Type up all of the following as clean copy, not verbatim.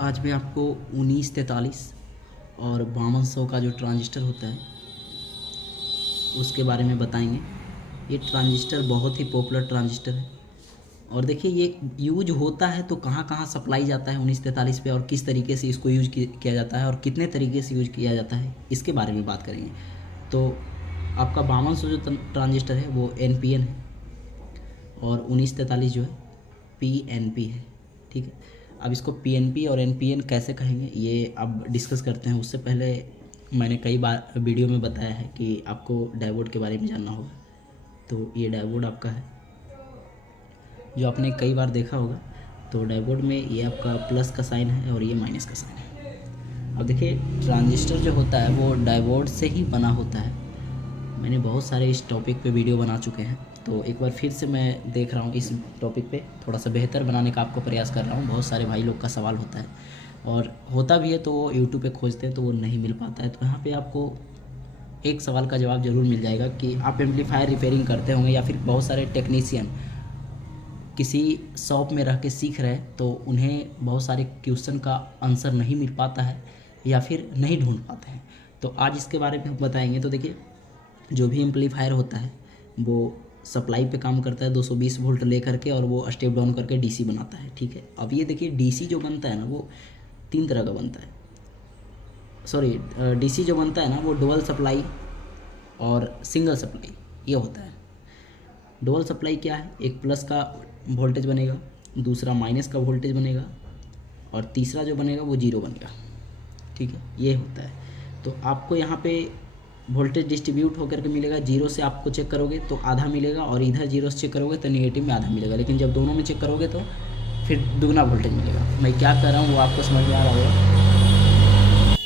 आज मैं आपको 1943 और 5200 का जो ट्रांजिस्टर होता है उसके बारे में बताएंगे। ये ट्रांजिस्टर बहुत ही पॉपुलर ट्रांजिस्टर है और देखिए ये यूज होता है तो कहाँ कहाँ सप्लाई जाता है 1943 पे और किस तरीके से इसको यूज किया जाता है और कितने तरीके से यूज किया जाता है इसके बारे में बात करेंगे। तो आपका 5200 जो ट्रांजिस्टर है वो NPN है और 1943 जो है PNP है। ठीक है, अब इसको PNP और NPN कैसे कहेंगे ये अब डिस्कस करते हैं। उससे पहले मैंने कई बार वीडियो में बताया है कि आपको डायोड के बारे में जानना होगा। तो ये डायोड आपका है जो आपने कई बार देखा होगा। तो डायोड में ये आपका प्लस का साइन है और ये माइनस का साइन है। अब देखिए ट्रांजिस्टर जो होता है वो डायोड से ही बना होता है। मैंने बहुत सारे इस टॉपिक पे वीडियो बना चुके हैं, तो एक बार फिर से मैं देख रहा हूँ इस टॉपिक पे थोड़ा सा बेहतर बनाने का आपको प्रयास कर रहा हूँ। बहुत सारे भाई लोग का सवाल होता है और होता भी है तो वो यूट्यूब पे खोजते हैं तो वो नहीं मिल पाता है। तो यहाँ पे आपको एक सवाल का जवाब ज़रूर मिल जाएगा कि आप एम्पलीफायर रिपेयरिंग करते होंगे या फिर बहुत सारे टेक्नीशियन किसी शॉप में रह के सीख रहे तो उन्हें बहुत सारे क्वेश्चन का आंसर नहीं मिल पाता है या फिर नहीं ढूंढ पाते हैं। तो आज इसके बारे में हम बताएंगे। तो देखिए जो भी एम्पलीफायर होता है वो सप्लाई पे काम करता है 220 वोल्ट लेकर के और वो स्टेप डाउन करके DC बनाता है। ठीक है, अब ये देखिए DC जो बनता है ना वो 3 तरह का बनता है। सॉरी, DC जो बनता है ना वो डुअल सप्लाई और सिंगल सप्लाई ये होता है। डुअल सप्लाई क्या है, एक प्लस का वोल्टेज बनेगा, दूसरा माइनस का वोल्टेज बनेगा और तीसरा जो बनेगा वो 0 बनेगा। ठीक है, ये होता है। तो आपको यहाँ पे वोल्टेज डिस्ट्रीब्यूट होकर के मिलेगा। 0 से आपको चेक करोगे तो आधा मिलेगा और इधर 0 से चेक करोगे तो नेगेटिव में आधा मिलेगा, लेकिन जब दोनों में चेक करोगे तो फिर दुगना वोल्टेज मिलेगा। मैं क्या कर रहा हूँ वो आपको समझ में आ रहा होगा।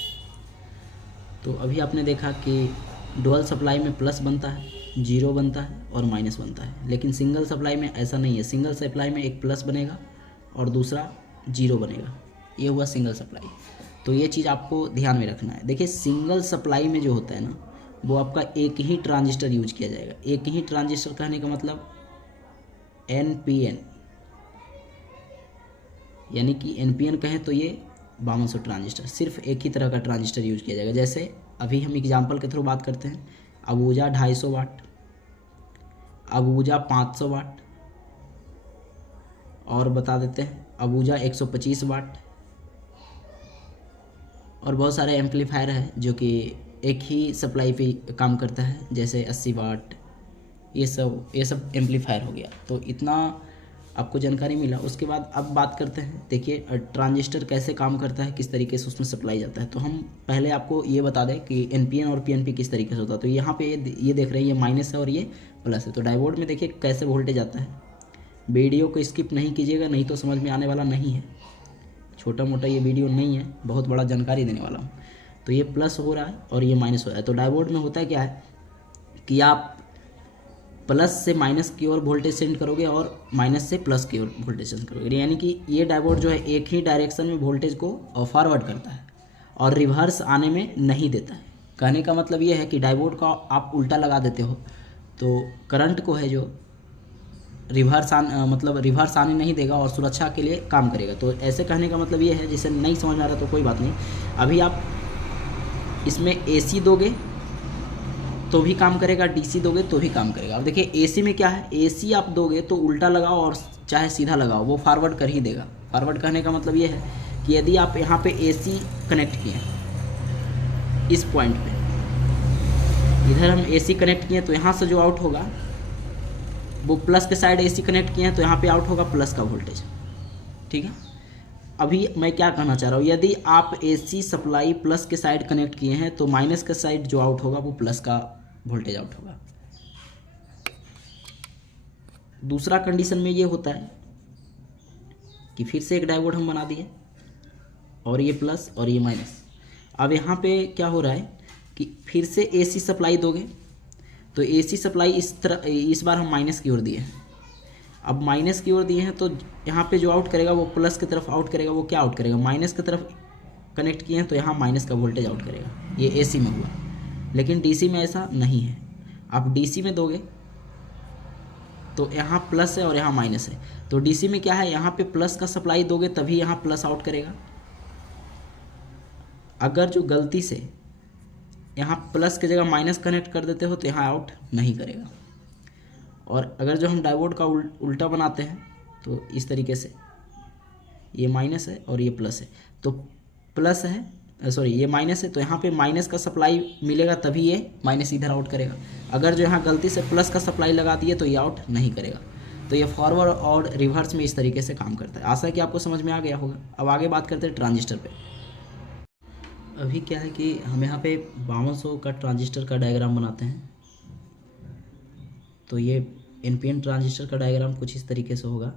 तो अभी आपने देखा कि डुअल सप्लाई में प्लस बनता है, 0 बनता है और माइनस बनता है, लेकिन सिंगल सप्लाई में ऐसा नहीं है। सिंगल सप्लाई में एक प्लस बनेगा और दूसरा 0 बनेगा। ये हुआ सिंगल सप्लाई। तो ये चीज़ आपको ध्यान में रखना है। देखिए सिंगल सप्लाई में जो होता है ना वो आपका एक ही ट्रांजिस्टर यूज किया जाएगा। एक ही ट्रांजिस्टर कहने का मतलब NPN, यानी कि NPN कहें तो ये 5200 ट्रांजिस्टर, सिर्फ एक ही तरह का ट्रांजिस्टर यूज किया जाएगा। जैसे अभी हम एग्जांपल के थ्रू बात करते हैं, अबूजा 250 वाट, अबूजा 500 वाट और बता देते हैं अबूजा 125 वाट और बहुत सारे एम्पलीफायर है जो कि एक ही सप्लाई पे काम करता है, जैसे 80 वाट। ये सब एम्पलीफायर हो गया। तो इतना आपको जानकारी मिला। उसके बाद अब बात करते हैं, देखिए ट्रांजिस्टर कैसे काम करता है, किस तरीके से उसमें सप्लाई जाता है। तो हम पहले आपको ये बता दें कि NPN और PNP किस तरीके से होता है। तो यहाँ पे ये देख रहे हैं ये माइनस है और ये प्लस है। तो डायोड में देखिए कैसे वोल्टेज आता है। वीडियो को स्किप नहीं कीजिएगा, नहीं तो समझ में आने वाला नहीं है। छोटा मोटा ये वीडियो नहीं है, बहुत बड़ा जानकारी देने वाला हूँ। तो ये प्लस हो रहा है और ये माइनस हो रहा है। तो डायोड में होता है क्या है कि आप प्लस से माइनस की ओर वोल्टेज सेंड करोगे और माइनस से प्लस की ओर वोल्टेज सेंड करोगे, यानी कि ये डायोड जो है एक ही डायरेक्शन में वोल्टेज को फॉरवर्ड करता है और रिवर्स आने में नहीं देता है। कहने का मतलब ये है कि डायोड का आप उल्टा लगा देते हो तो करंट को है जो रिवर्स आने नहीं देगा और सुरक्षा के लिए काम करेगा। तो ऐसे कहने का मतलब ये है, जिसे नहीं समझ में आ रहा तो कोई बात नहीं। अभी आप इसमें AC दोगे तो भी काम करेगा, DC दोगे तो भी काम करेगा। अब देखिए AC में क्या है, AC आप दोगे तो उल्टा लगाओ और चाहे सीधा लगाओ वो फॉरवर्ड कर ही देगा। फॉरवर्ड कहने का मतलब ये है कि यदि आप यहाँ पे AC कनेक्ट किए इस पॉइंट पे, इधर हम AC कनेक्ट किए तो यहाँ से जो आउट होगा वो प्लस के साइड AC कनेक्ट किए हैं तो यहाँ पे आउट होगा प्लस का वोल्टेज। ठीक है, अभी मैं क्या कहना चाह रहा हूँ, यदि आप AC सप्लाई प्लस के साइड कनेक्ट किए हैं तो माइनस के साइड जो आउट होगा वो प्लस का वोल्टेज आउट होगा। दूसरा कंडीशन में ये होता है कि फिर से एक डायोड हम बना दिए और ये प्लस और ये माइनस। अब यहाँ पे क्या हो रहा है कि फिर से AC सप्लाई दोगे तो AC सप्लाई इस बार हम माइनस की ओर दिए हैं। अब माइनस की ओर दिए हैं तो यहाँ पे जो आउट करेगा वो प्लस की तरफ आउट करेगा। वो क्या आउट करेगा, माइनस की तरफ कनेक्ट किए हैं तो यहाँ माइनस का वोल्टेज आउट करेगा। ये AC में हुआ, लेकिन DC में ऐसा नहीं है। आप DC में दोगे तो यहाँ प्लस है और यहाँ माइनस है। तो DC में क्या है, यहाँ पे प्लस का सप्लाई दोगे तभी यहाँ प्लस आउट करेगा अगर जो गलती से यहाँ प्लस की जगह माइनस कनेक्ट कर देते हो तो यहाँ आउट नहीं करेगा। और अगर जो हम डायोड का उल्टा बनाते हैं तो इस तरीके से, ये माइनस है और ये प्लस है, तो प्लस है सॉरी ये माइनस है, तो यहाँ पे माइनस का सप्लाई मिलेगा तभी ये माइनस इधर आउट करेगा। अगर जो यहाँ गलती से प्लस का सप्लाई लगा दिए तो ये आउट नहीं करेगा। तो ये फॉरवर्ड और रिवर्स में इस तरीके से काम करता है। आशा है कि आपको समझ में आ गया होगा। अब आगे बात करते हैं ट्रांजिस्टर पे। अभी क्या है कि हम यहाँ पे 5200 का ट्रांजिस्टर का डायग्राम बनाते हैं। तो ये एनपीएन ट्रांजिस्टर का डायग्राम कुछ इस तरीके से होगा।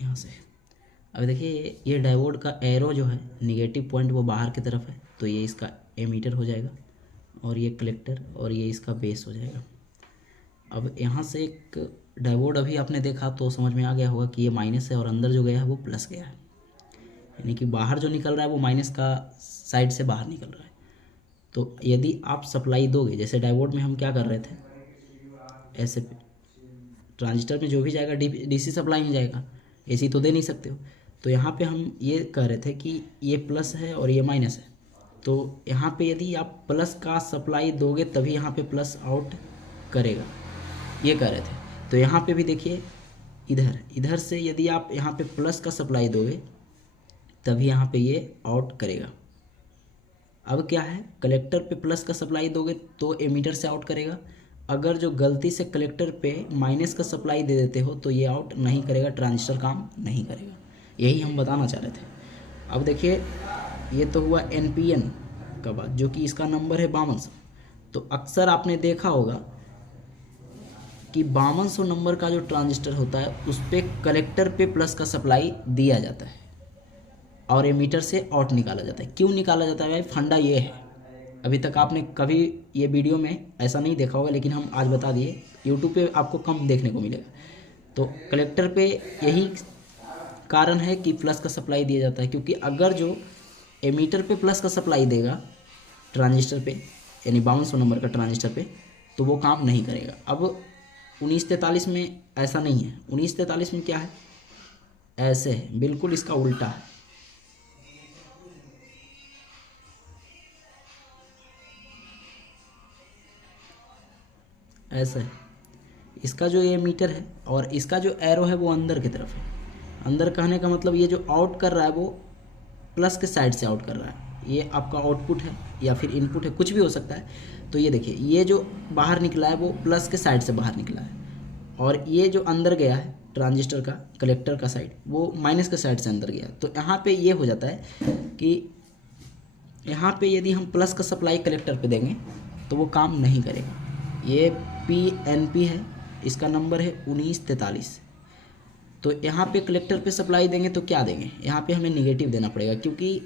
यहाँ से अब देखिए ये डायोड का एरो जो है निगेटिव पॉइंट वो बाहर की तरफ है, तो ये इसका एमीटर हो जाएगा और ये कलेक्टर और ये इसका बेस हो जाएगा। अब यहाँ से एक डायोड अभी आपने देखा तो समझ में आ गया होगा कि ये माइनस है और अंदर जो गया है वो प्लस गया है, यानी कि बाहर जो निकल रहा है वो माइनस का साइड से बाहर निकल रहा है। तो यदि आप सप्लाई दोगे, जैसे डायोड में हम क्या कर रहे थे, ऐसे ट्रांजिस्टर में जो भी जाएगा डीसी सप्लाई में जाएगा, एसी तो दे नहीं सकते हो। तो यहाँ पे हम ये कह रहे थे कि ये प्लस है और ये माइनस है, तो यहाँ पे यदि आप प्लस का सप्लाई दोगे तभी यहाँ पे प्लस आउट करेगा, ये कह रहे थे। तो यहाँ पे भी देखिए इधर से यदि आप यहाँ पे प्लस का सप्लाई दोगे तभी यहाँ पे ये आउट करेगा। अब क्या है, कलेक्टर पे प्लस का सप्लाई दोगे तो एमीटर से आउट करेगा। अगर जो गलती से कलेक्टर पे माइनस का सप्लाई दे देते हो तो ये आउट नहीं करेगा, ट्रांजिस्टर काम नहीं करेगा। यही हम बताना चाह रहे थे। अब देखिए ये तो हुआ एनपीएन का बात, जो कि इसका नंबर है 5200। तो अक्सर आपने देखा होगा कि 5200 नंबर का जो ट्रांजिस्टर होता है उस पर कलेक्टर पे प्लस का सप्लाई दिया जाता है और एमीटर से आउट निकाला जाता है। क्यों निकाला जाता है भाई, फंडा ये है। अभी तक आपने कभी ये वीडियो में ऐसा नहीं देखा होगा, लेकिन हम आज बता दिए। यूट्यूब पे आपको कम देखने को मिलेगा। तो कलेक्टर पे यही कारण है कि प्लस का सप्लाई दिया जाता है, क्योंकि अगर जो एमीटर पे प्लस का सप्लाई देगा ट्रांजिस्टर पे, यानी 5200 नंबर का ट्रांजिस्टर पे, तो वो काम नहीं करेगा। अब 1943 में ऐसा नहीं है। 1943 में क्या है, ऐसे है, बिल्कुल इसका उल्टा है। ऐसा है, इसका जो ये मीटर है और इसका जो एरो है वो अंदर की तरफ है। अंदर कहने का मतलब ये जो आउट कर रहा है वो प्लस के साइड से आउट कर रहा है। ये आपका आउटपुट है या फिर इनपुट है, कुछ भी हो सकता है। तो ये देखिए ये जो बाहर निकला है वो प्लस के साइड से बाहर निकला है, और ये जो अंदर गया है ट्रांजिस्टर का कलेक्टर का साइड, वो माइनस के साइड से अंदर गया। तो यहाँ पे ये हो जाता है कि यहाँ पे यदि हम प्लस का सप्लाई कलेक्टर पे देंगे तो वो काम नहीं करेगा। ये PNP है, इसका नंबर है 1943। तो यहाँ पे कलेक्टर पे सप्लाई देंगे तो क्या देंगे, यहाँ पे हमें निगेटिव देना पड़ेगा, क्योंकि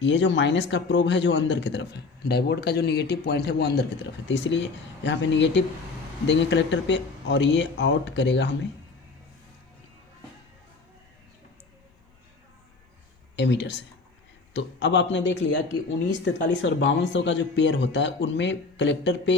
ये जो माइनस का प्रोब है जो अंदर की तरफ है, डायोड का जो निगेटिव पॉइंट है वो अंदर की तरफ है। तो इसलिए यहाँ पे निगेटिव देंगे कलेक्टर पे और ये आउट करेगा हमें एमीटर से। तो अब आपने देख लिया कि 1943 और 5200 का जो पेयर होता है उनमें कलेक्टर पे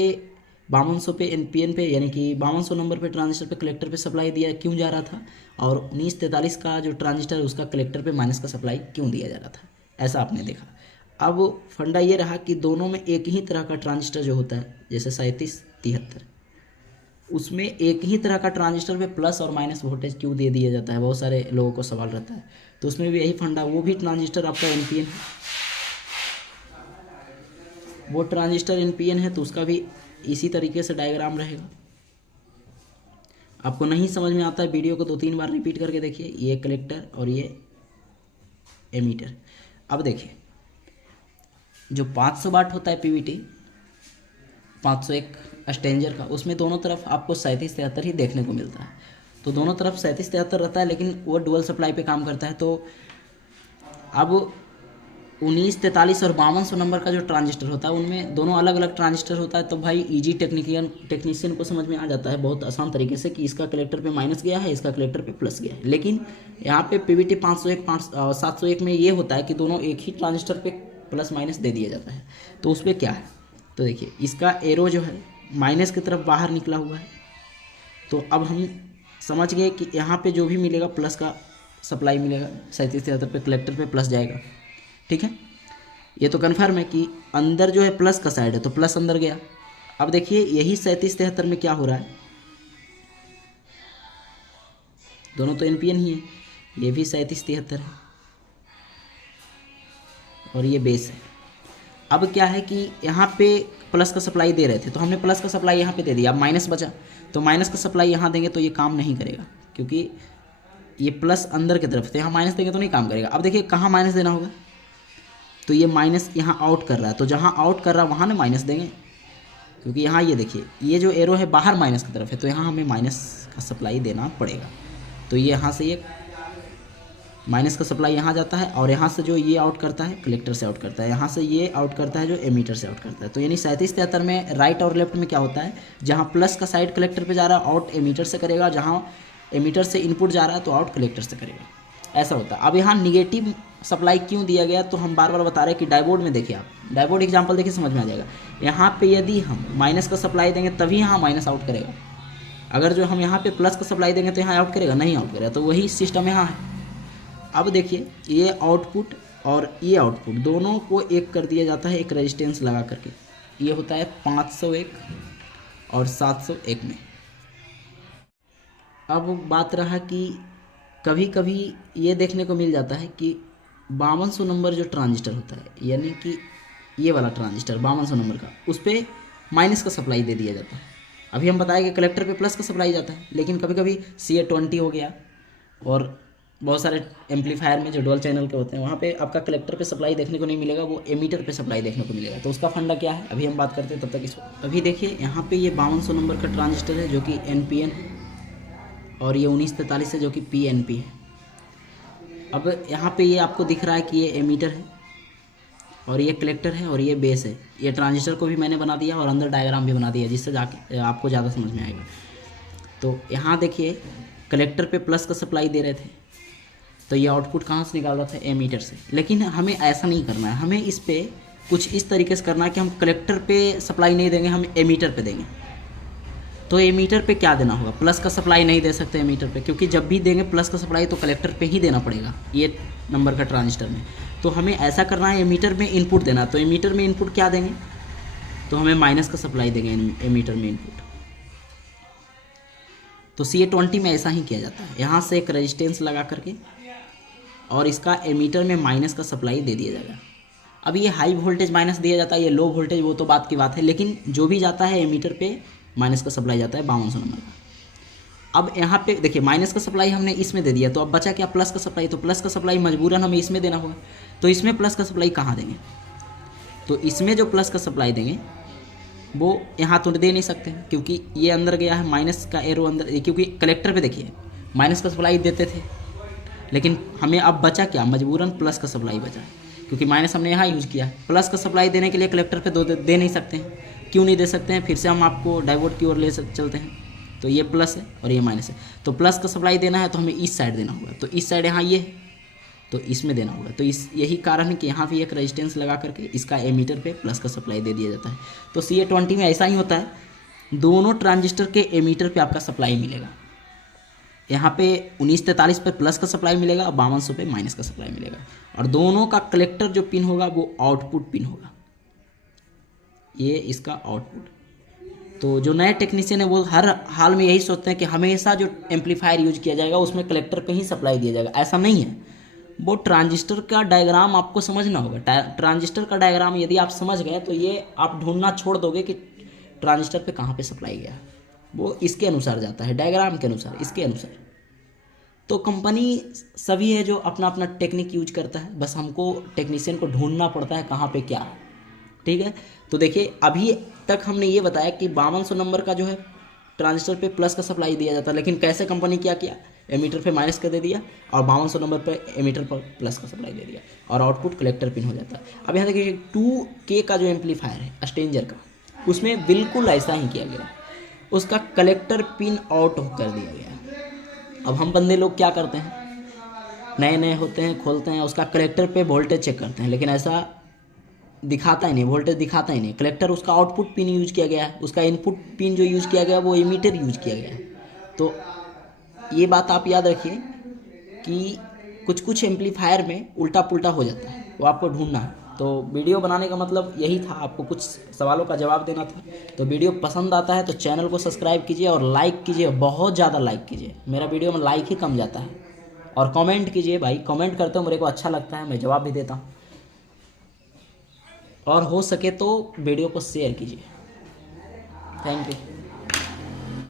5200 पे एनपीएन पे, यानी कि 5200 नंबर पे ट्रांजिस्टर पे कलेक्टर पे सप्लाई दिया क्यों जा रहा था, और 1943 का जो ट्रांजिस्टर है उसका कलेक्टर पे माइनस का सप्लाई क्यों दिया जा रहा था, ऐसा आपने देखा। अब फंडा ये रहा कि दोनों में एक ही तरह का ट्रांजिस्टर जो होता है, जैसे 3773, उसमें एक ही तरह का ट्रांजिस्टर पे प्लस और माइनस वोल्टेज क्यों दे दिया जाता है, बहुत सारे लोगों को सवाल रहता है। तो उसमें भी यही फंडा, वो भी ट्रांजिस्टर आपका एनपीएन है, वो ट्रांजिस्टर एनपीएन है तो उसका भी इसी तरीके से डायग्राम रहेगा। आपको नहीं समझ में आता है, वीडियो को 2-3 बार रिपीट करके देखिए। ये कलेक्टर और ये एमीटर। अब देखिए जो 500 वाट होता है पीवीटी 501 स्टेंजर का, उसमें दोनों तरफ आपको 3773 ही देखने को मिलता है। तो दोनों तरफ 3773 रहता है, लेकिन वो डुअल सप्लाई पे काम करता है। तो अब 1943 और 5200 नंबर का जो ट्रांजिस्टर होता है उनमें दोनों अलग अलग ट्रांजिस्टर होता है। तो भाई इजी टेक्नीशियन को समझ में आ जाता है बहुत आसान तरीके से कि इसका कलेक्टर पे माइनस गया है, इसका कलेक्टर पे प्लस गया है। लेकिन यहाँ पे पीवीटी 701 में ये होता है कि दोनों एक ही ट्रांजिस्टर पे प्लस माइनस दे दिया जाता है। तो उस पर क्या है, तो देखिए इसका एरो जो है माइनस की तरफ बाहर निकला हुआ है। तो अब हम समझ गए कि यहाँ पे जो भी मिलेगा प्लस का सप्लाई मिलेगा, 3773 पे कलेक्टर पे प्लस जाएगा। ठीक है, ये तो कन्फर्म है कि अंदर जो है प्लस का साइड है तो प्लस अंदर गया। अब देखिए यही 3773 में क्या हो रहा है, दोनों तो एनपीएन ही है, ये भी 3773 है और ये बेस है। अब क्या है कि यहाँ पे प्लस का सप्लाई दे रहे थे तो हमने प्लस का सप्लाई यहाँ पे दे दिया, अब माइनस बचा तो माइनस का सप्लाई यहाँ देंगे तो ये काम नहीं करेगा क्योंकि ये प्लस अंदर की तरफ थे, यहाँ माइनस देंगे तो नहीं काम करेगा। अब देखिए कहाँ माइनस देना होगा, तो ये माइनस यहाँ आउट कर रहा है तो जहाँ आउट कर रहा है वहाँ ना माइनस देंगे, क्योंकि यहाँ ये देखिए ये जो एरो है बाहर माइनस की तरफ है तो यहाँ हमें माइनस का सप्लाई देना पड़ेगा। तो ये यहाँ से ये माइनस का सप्लाई यहाँ जाता है और यहाँ से जो ये आउट करता है कलेक्टर से आउट करता है, यहाँ से ये आउट करता है जो एमीटर से आउट करता है। तो यानी 3773 में राइट और लेफ्ट में क्या होता है, जहाँ प्लस का साइड कलेक्टर पे जा रहा है आउट एमीटर से करेगा, जहाँ एमीटर से इनपुट जा रहा है तो आउट कलेक्टर से करेगा, ऐसा होता है। अब यहाँ निगेटिव सप्लाई क्यों दिया गया, तो हम बार बार बता रहे हैं कि डायोड में देखिए, आप डायोड एग्जाम्पल देखिए समझ में आ जाएगा। यहाँ पे यदि हम माइनस का सप्लाई देंगे तभी यहाँ माइनस आउट करेगा, अगर जो हम यहाँ पे प्लस का सप्लाई देंगे तो यहाँ आउट करेगा, नहीं आउट करेगा। तो वही सिस्टम यहाँ है। अब देखिए ये आउटपुट और ये आउटपुट दोनों को एक कर दिया जाता है एक रेजिस्टेंस लगा करके, ये होता है 501 और 701 में। अब बात रहा कि कभी कभी ये देखने को मिल जाता है कि 5200 नंबर जो ट्रांजिस्टर होता है, यानी कि ये वाला ट्रांजिस्टर 5200 नंबर का, उस पर माइनस का सप्लाई दे दिया जाता है। अभी हम बताएं कि कलेक्टर पे प्लस का सप्लाई जाता है, लेकिन कभी कभी CA20 हो गया और बहुत सारे एम्पलीफायर में जो डुअल चैनल के होते हैं वहाँ पे आपका कलेक्टर पे सप्लाई देखने को नहीं मिलेगा, वो एमीटर पे सप्लाई देखने को मिलेगा। तो उसका फंडा क्या है अभी हम बात करते हैं, तब तक इसको अभी देखिए यहाँ पे ये 5200 नंबर का ट्रांजिस्टर है जो कि NPN है और ये 1943 है जो कि PNP है। अब यहाँ पे ये आपको दिख रहा है कि ये एमीटर है और ये कलेक्टर है और ये बेस है। ये ट्रांजिस्टर को भी मैंने बना दिया और अंदर डायग्राम भी बना दिया जिससे जाके आपको ज़्यादा समझ में आएगा। तो यहाँ देखिए कलेक्टर पे प्लस का सप्लाई दे रहे थे तो ये आउटपुट कहाँ से निकाल रहा था, एमीटर से। लेकिन हमें ऐसा नहीं करना है, हमें इस पे कुछ इस तरीके से करना है कि हम कलेक्टर पे सप्लाई नहीं देंगे, हम एमीटर पे देंगे। तो एमीटर पे क्या देना होगा, प्लस का सप्लाई नहीं दे सकते एमीटर पे, क्योंकि जब भी देंगे प्लस का सप्लाई तो कलेक्टर पे ही देना पड़ेगा ये नंबर का ट्रांजिस्टर में। तो हमें ऐसा करना है, एमीटर में इनपुट देना। तो एमीटर में इनपुट क्या देंगे, तो हमें माइनस का सप्लाई देंगे एमीटर में इनपुट। तो CA20 में ऐसा ही किया जाता है, यहाँ से एक रेजिस्टेंस लगा करके और इसका एमीटर में माइनस का सप्लाई दे दिया जाएगा। अब ये हाई वोल्टेज माइनस दिया जाता है, ये लो वोल्टेज वो तो बात की बात है, लेकिन जो भी जाता है एमीटर पे माइनस का सप्लाई जाता है 5200 नंबर का। अब यहाँ पे देखिए माइनस का सप्लाई हमने इसमें दे दिया, तो अब बचा क्या, प्लस का सप्लाई। तो प्लस का सप्लाई मजबूरन हमें इसमें देना होगा। तो इसमें प्लस का सप्लाई कहाँ देंगे, तो इसमें जो प्लस का सप्लाई देंगे वो यहाँ तो दे नहीं सकते क्योंकि ये अंदर गया है, माइनस का एरो अंदर, क्योंकि कलेक्टर पे देखिए माइनस का सप्लाई देते थे, लेकिन हमें अब बचा क्या, मजबूरन प्लस का सप्लाई बचा है, क्योंकि माइनस हमने यहाँ यूज़ किया है। प्लस का सप्लाई देने के लिए कलेक्टर पे दे नहीं सकते हैं। क्यों नहीं दे सकते हैं, फिर से हम आपको डायोड की ओर ले चलते हैं। तो ये प्लस है और ये माइनस है, तो प्लस का सप्लाई देना है तो हमें इस साइड देना होगा। तो इस साइड यहाँ ये है तो इसमें देना होगा। तो इस यही कारण है कि यहाँ भी एक रेजिस्टेंस लगा करके इसका एमीटर पे प्लस का सप्लाई दे दिया जाता है। तो CA20 में ऐसा ही होता है, दोनों ट्रांजिस्टर के एमीटर पे आपका सप्लाई मिलेगा। यहाँ पे 1943 पे प्लस का सप्लाई मिलेगा और 5200 पे माइनस का सप्लाई मिलेगा, और दोनों का कलेक्टर जो पिन होगा वो आउटपुट पिन होगा, ये इसका आउटपुट। तो जो नए टेक्नीशियन है वो हर हाल में यही सोचते हैं कि हमेशा जो एम्पलीफायर यूज किया जाएगा उसमें कलेक्टर पे ही सप्लाई दिया जाएगा। ऐसा नहीं है, वो ट्रांजिस्टर का डायग्राम आपको समझना होगा। ट्रांजिस्टर का डायग्राम यदि आप समझ गए तो ये आप ढूंढना छोड़ दोगे कि ट्रांजिस्टर पे कहाँ पे सप्लाई गया, वो इसके अनुसार जाता है, डायग्राम के अनुसार, इसके अनुसार। तो कंपनी सभी है जो अपना अपना टेक्निक यूज करता है, बस हमको टेक्नीशियन को ढूंढना पड़ता है कहाँ पे क्या है। ठीक है, तो देखिए अभी तक हमने ये बताया कि 5200 नंबर का जो है ट्रांजिस्टर पे प्लस का सप्लाई दिया जाता है, लेकिन कैसे कंपनी क्या किया, एमीटर पे माइनस का दे दिया और 5200 नंबर पे एमीटर पर प्लस का सप्लाई दे दिया और आउटपुट कलेक्टर पिन हो जाता है। अब यहाँ देखिए 2K का जो एम्पलीफायर है स्टेंजर का, उसमें बिल्कुल ऐसा ही किया गया, उसका कलेक्टर पिन आउट कर दिया गया। अब हम बंदे लोग क्या करते हैं, नए नए होते हैं, खोलते हैं उसका कलेक्टर पे वोल्टेज चेक करते हैं, लेकिन ऐसा दिखाता ही नहीं, वोल्टेज दिखाता ही नहीं। कलेक्टर उसका आउटपुट पिन यूज किया गया है, उसका इनपुट पिन जो यूज किया गया है वो एमीटर यूज किया गया है। तो ये बात आप याद रखिए कि कुछ कुछ एम्पलीफायर में उल्टा पुल्टा हो जाता है, वो आपको ढूंढना है। तो वीडियो बनाने का मतलब यही था, आपको कुछ सवालों का जवाब देना था। तो वीडियो पसंद आता है तो चैनल को सब्सक्राइब कीजिए और लाइक कीजिए, बहुत ज़्यादा लाइक कीजिए। मेरा वीडियो में लाइक ही कम जाता है। और कमेंट कीजिए भाई, कमेंट करते हो मेरे को अच्छा लगता है, मैं जवाब भी देता हूँ। और हो सके तो वीडियो को शेयर कीजिए। Thank you.